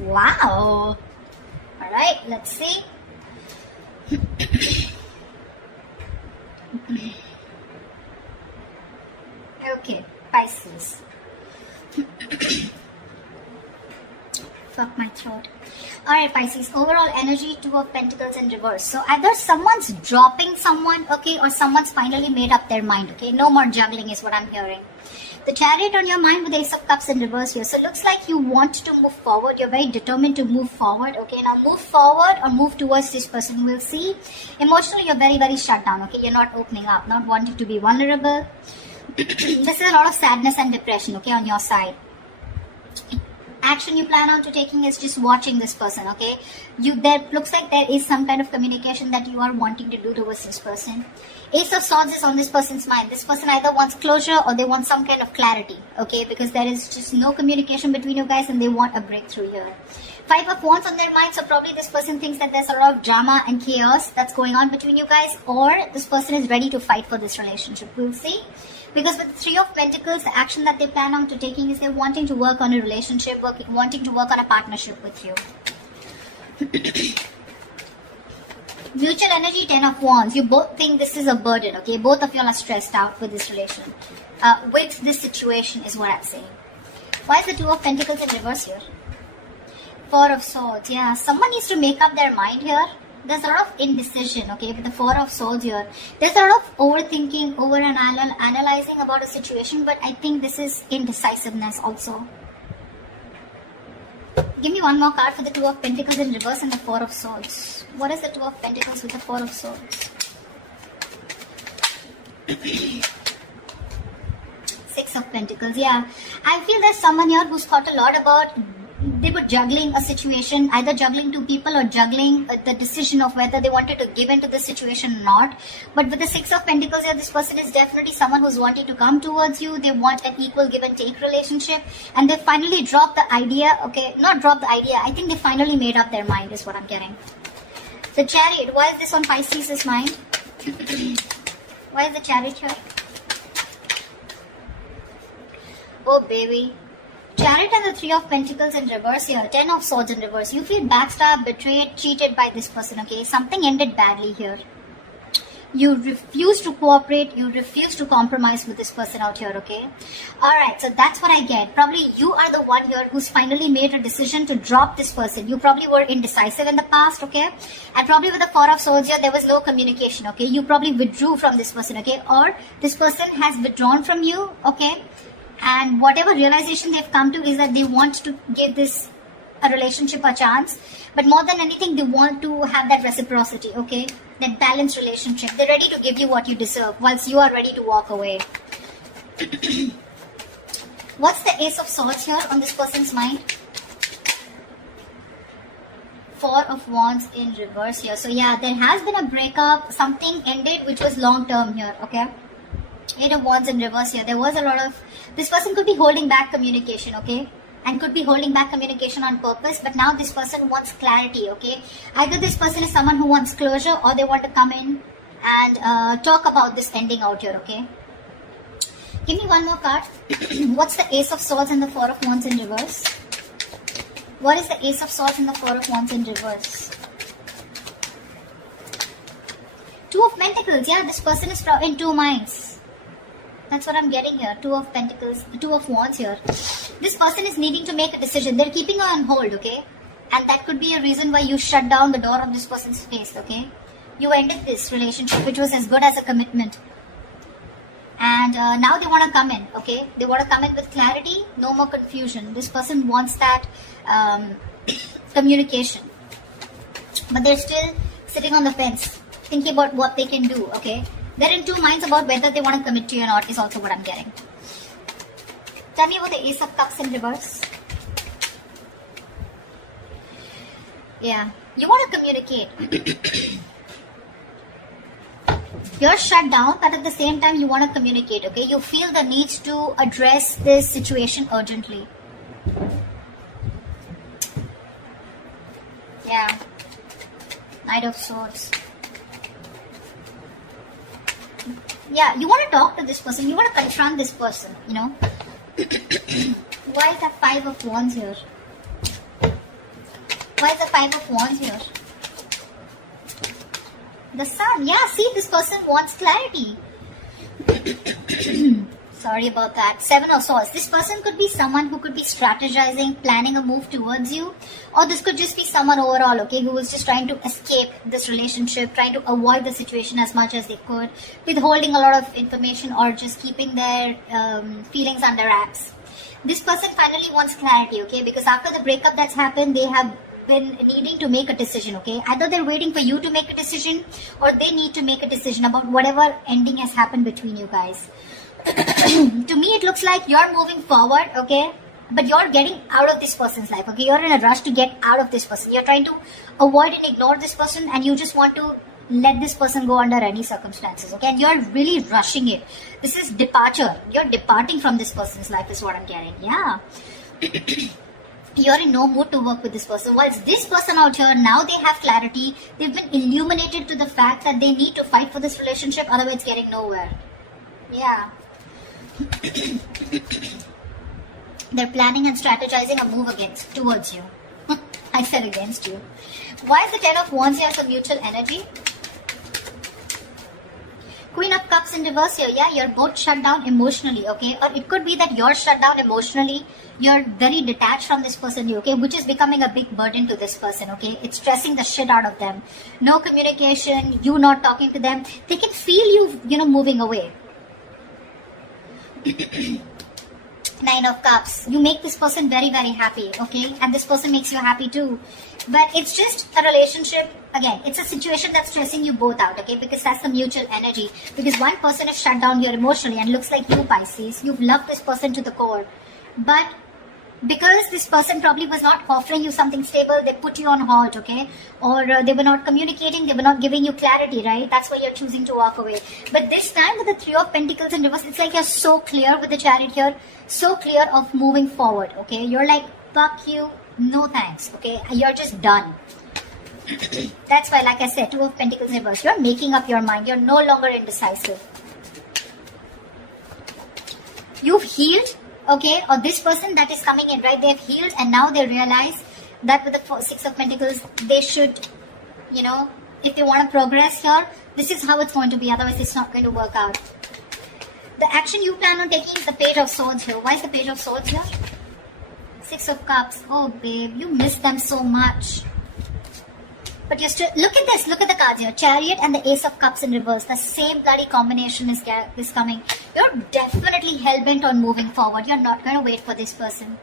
Wow. All right, let's see. Okay, Pisces. Fuck my throat. Alright, Pisces, overall energy, Two of Pentacles in reverse. So either someone's dropping someone, okay, or someone's finally made up their mind, okay. No more juggling is what I'm hearing. The Chariot on your mind with the Ace of Cups in reverse here. So it looks like you want to move forward. You're very determined to move forward, okay. Now move forward or move towards this person. We'll see. Emotionally, you're very, very shut down, okay. You're not opening up, not wanting to be vulnerable. This is a lot of sadness and depression, okay, on your side. Action you plan on to taking is just watching this person, okay. There looks like there is some kind of communication that you are wanting to do towards this person. Ace of Swords is on this person's mind. This person either wants closure or they want some kind of clarity, okay, because there is just no communication between you guys and they want a breakthrough here. Five of Wands on their mind, so probably this person thinks that there's a lot of drama and chaos that's going on between you guys, or this person is ready to fight for this relationship. We'll see. Because with the Three of Pentacles, the action that they plan on to taking is they're wanting to work on a relationship, wanting to work on a partnership with you. Mutual energy, Ten of Wands. You both think this is a burden, okay? Both of you are stressed out with this relation. With this situation is what I'm saying. Why is the Two of Pentacles in reverse here? Four of Swords, yeah. Someone needs to make up their mind here. There's a lot of indecision, okay, with the Four of Swords here. There's a lot of overthinking, analyzing about a situation, but I think this is indecisiveness also. Give me one more card for the Two of Pentacles in reverse and the Four of Swords. What is the Two of Pentacles with the Four of Swords? Six of Pentacles, yeah. I feel there's someone here who's thought a lot about they were juggling a situation, either juggling two people or juggling the decision of whether they wanted to give into the situation or not. But with the Six of Pentacles here, this person is definitely someone who's wanting to come towards you. They want an equal give and take relationship, and they finally dropped the idea, okay, not dropped the idea, I think they finally made up their mind is what I'm getting. The Chariot, why is this on Pisces' mind? Why is the Chariot here? Oh baby. Chariot and the Three of Pentacles in reverse here. Ten of Swords in reverse. You feel backstabbed, betrayed, cheated by this person, okay? Something ended badly here. You refuse to cooperate. You refuse to compromise with this person out here, okay? Alright, so that's what I get. Probably you are the one here who's finally made a decision to drop this person. You probably were indecisive in the past, okay? And probably with the Four of Swords here, there was no communication, okay? You probably withdrew from this person, okay? Or this person has withdrawn from you, okay? And whatever realization they've come to is that they want to give this a relationship a chance, but more than anything they want to have that reciprocity, okay, that balanced relationship. They're ready to give you what you deserve whilst you are ready to walk away. What's the Ace of Swords here on this person's mind? Four of Wands in reverse here. So yeah, there has been a breakup, something ended which was long term here, okay? Eight of Wands in reverse here. There was a lot of, this person could be holding back communication, okay, and could be holding back communication on purpose, but now this person wants clarity, okay. Either this person is someone who wants closure, or they want to come in and talk about this ending out here, okay. Give me one more card. What's the Ace of Swords and the Four of Wands in reverse? What is the Ace of Swords and the Four of Wands in reverse? Two of Pentacles, yeah, this person is in two minds. That's what I'm getting here. Two of Pentacles, Two of Wands here. This person is needing to make a decision. They're keeping you on hold, okay? And that could be a reason why you shut down the door of this person's face, okay? You ended this relationship, which was as good as a commitment. And now they want to come in, okay? They want to come in with clarity, no more confusion. This person wants that communication. But they're still sitting on the fence, thinking about what they can do, okay? They're in two minds about whether they want to commit to you or not is also what I'm getting. Tell me about the Ace of Cups in reverse. Yeah, you want to communicate. You're shut down, but at the same time you want to communicate, okay? You feel the need to address this situation urgently. Yeah. Knight of Swords. Yeah, you want to talk to this person. You want to confront this person, you know. Why is that Five of Wands here? Why is the Five of Wands here? The Sun. Yeah, see, this person wants clarity. Sorry about that. Seven of Swords. This person could be someone who could be strategizing, planning a move towards you. Or this could just be someone overall, okay, who was just trying to escape this relationship, trying to avoid the situation as much as they could, withholding a lot of information or just keeping their feelings under wraps. This person finally wants clarity, okay, because after the breakup that's happened, they have been needing to make a decision, okay. Either they're waiting for you to make a decision or they need to make a decision about whatever ending has happened between you guys. To me, it looks like you're moving forward, okay, but you're getting out of this person's life, okay. You're in a rush to get out of this person. You're trying to avoid and ignore this person, and you just want to let this person go under any circumstances, okay, and you're really rushing it. This is departure. You're departing from this person's life is what I'm getting. Yeah. You're in no mood to work with this person. Whilst this person out here, now they have clarity. They've been illuminated to the fact that they need to fight for this relationship, otherwise it's getting nowhere. Yeah. They're planning and strategizing a move towards you. I said against you. Why is the Ten of Wands here as a mutual energy? Queen of Cups in reverse here. Yeah, you're both shut down emotionally, okay? Or it could be that you're shut down emotionally. You're very detached from this person, okay? Which is becoming a big burden to this person, okay? It's stressing the shit out of them. No communication, you not talking to them. They can feel you, moving away. Nine of Cups. You make this person very, very happy, okay? And this person makes you happy too. But it's just a relationship. Again, it's a situation that's stressing you both out, okay? Because that's the mutual energy. Because one person is shut down here emotionally and looks like you, Pisces. You've loved this person to the core. But because this person probably was not offering you something stable, they put you on hold, okay? Or they were not communicating, they were not giving you clarity, right? That's why you're choosing to walk away. But this time with the Three of Pentacles in reverse, it's like you're so clear with the Chariot here, so clear of moving forward, okay? You're like, fuck you, no thanks, okay? You're just done. That's why, like I said, Two of Pentacles in reverse, you're making up your mind. You're no longer indecisive. You've healed. Okay, or this person that is coming in, right, they've healed and now they realize that with the Six of Pentacles, they should, if they want to progress here, this is how it's going to be, otherwise it's not going to work out. The action you plan on taking is the Page of Swords here. Why is the Page of Swords here? Six of Cups. Oh, babe, you miss them so much. But you're still, look at this, look at the cards here. Chariot and the Ace of Cups in reverse. The same bloody combination is coming. You're definitely hell-bent on moving forward. You're not going to wait for this person.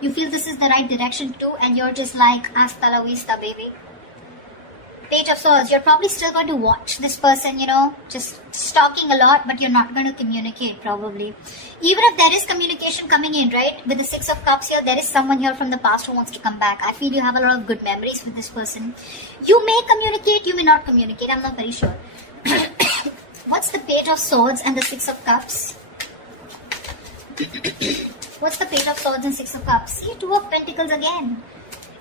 You feel this is the right direction too, and you're just like, hasta la vista, baby. Page of Swords, you're probably still going to watch this person, just stalking a lot, but you're not going to communicate probably. Even if there is communication coming in, right, with the Six of Cups here, there is someone here from the past who wants to come back. I feel you have a lot of good memories with this person. You may communicate, you may not communicate, I'm not very sure. What's the Page of Swords and the Six of Cups? What's the Page of Swords and Six of Cups? See, Two of Pentacles again.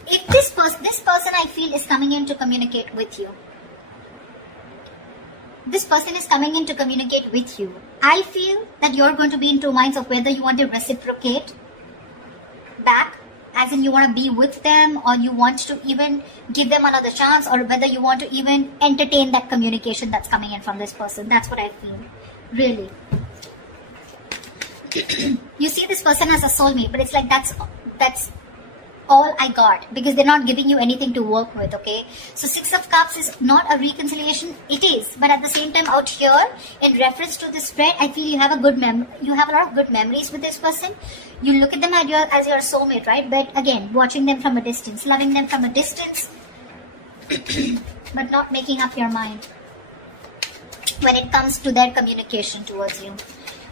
If this person I feel is coming in to communicate with you. This person is coming in to communicate with you. I feel that you're going to be in two minds of whether you want to reciprocate back, as in you want to be with them, or you want to even give them another chance, or whether you want to even entertain that communication that's coming in from this person. That's what I feel. Really. You see this person as a soulmate, but it's like that's all I got, because they're not giving you anything to work with, okay? So Six of Cups is not a reconciliation. It is, but at the same time out here, in reference to this spread, I feel you have a lot of good memories with this person. You look at them as your soulmate, right? But again, watching them from a distance, loving them from a distance, but not making up your mind when it comes to their communication towards you.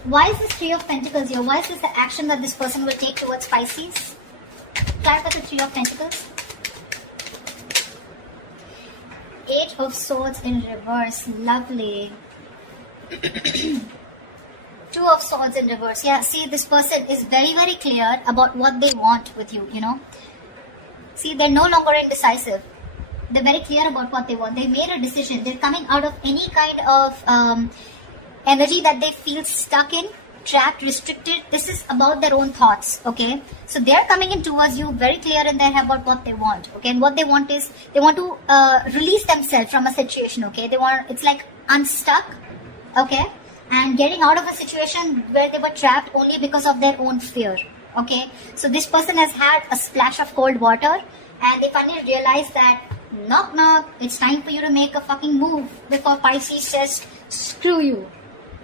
Why is this Three of Pentacles here? Why is this the action that this person will take towards Pisces? Clarify the Three of Pentacles. Eight of Swords in reverse. Lovely. Two of Swords in reverse. Yeah, see, this person is very, very clear about what they want with you, See, they're no longer indecisive. They're very clear about what they want. They made a decision. They're coming out of any kind of energy that they feel stuck in, trapped, restricted, this is about their own thoughts, okay? So they're coming in towards you very clear in their head about what they want, okay? And what they want is, they want to release themselves from a situation, okay? It's like unstuck, okay? And getting out of a situation where they were trapped only because of their own fear, okay? So this person has had a splash of cold water, and they finally realize that, knock knock, it's time for you to make a fucking move before Pisces says, screw you.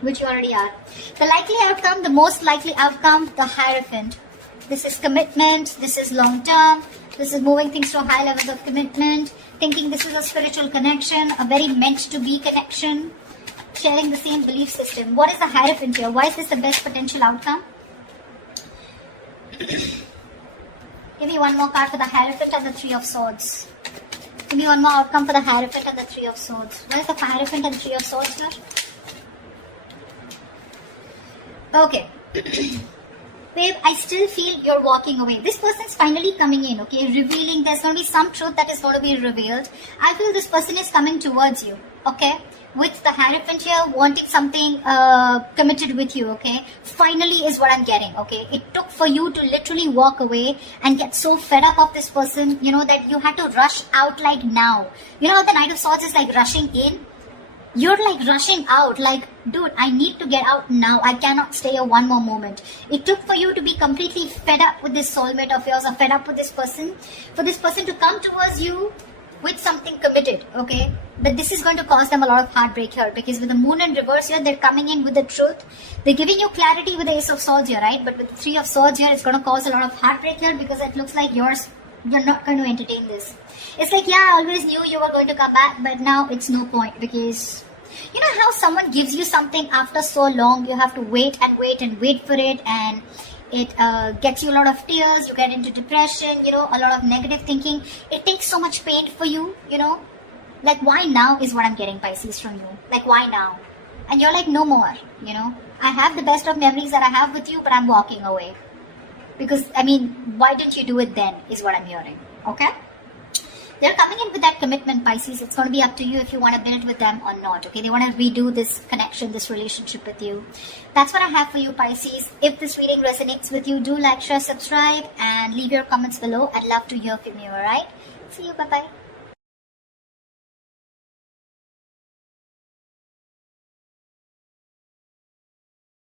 Which you already are. The likely outcome, the most likely outcome, the Hierophant. This is commitment, this is long term, this is moving things to high levels of commitment, thinking this is a spiritual connection, a very meant to be connection, sharing the same belief system. What is the Hierophant here? Why is this the best potential outcome? Give me one more card for the Hierophant and the Three of Swords. Give me one more outcome for the Hierophant and the Three of Swords. What is the Hierophant and the Three of Swords here? Okay. Babe, I still feel you're walking away. This person's finally coming in, okay? Revealing, there's going to be some truth that is going to be revealed. I feel this person is coming towards you, okay? With the Hierophant here, wanting something committed with you, okay? Finally is what I'm getting, okay? It took for you to literally walk away and get so fed up of this person, you know, that you had to rush out like now. You know how the Knight of Swords is like rushing in? You're like rushing out, like, dude, I need to get out now. I cannot stay here one more moment. It took for you to be completely fed up with this soulmate of yours, or fed up with this person, for this person to come towards you with something committed, okay? But this is going to cause them a lot of heartbreak here, because with the Moon in reverse here, they're coming in with the truth. They're giving you clarity with the Ace of Swords here, right? But with the Three of Swords here, it's going to cause a lot of heartbreak here, because it looks like you're not going to entertain this. It's like, yeah, I always knew you were going to come back, but now it's no point, because you know how someone gives you something after so long, you have to wait and wait and wait for it, and it gets you a lot of tears, you get into depression, you know, a lot of negative thinking. It takes so much pain for you, you know. Like, why now is what I'm getting, Pisces, from you. Like, why now? And you're like, no more, you know. I have the best of memories that I have with you, but I'm walking away. Because, I mean, why didn't you do it then, is what I'm hearing, okay? They're coming in with that commitment, Pisces. It's going to be up to you if you want to build with them or not, okay? They want to redo this connection, this relationship with you. That's what I have for you, Pisces. If this reading resonates with you, do like, share, subscribe, and leave your comments below. I'd love to hear from you, alright? See you, bye-bye.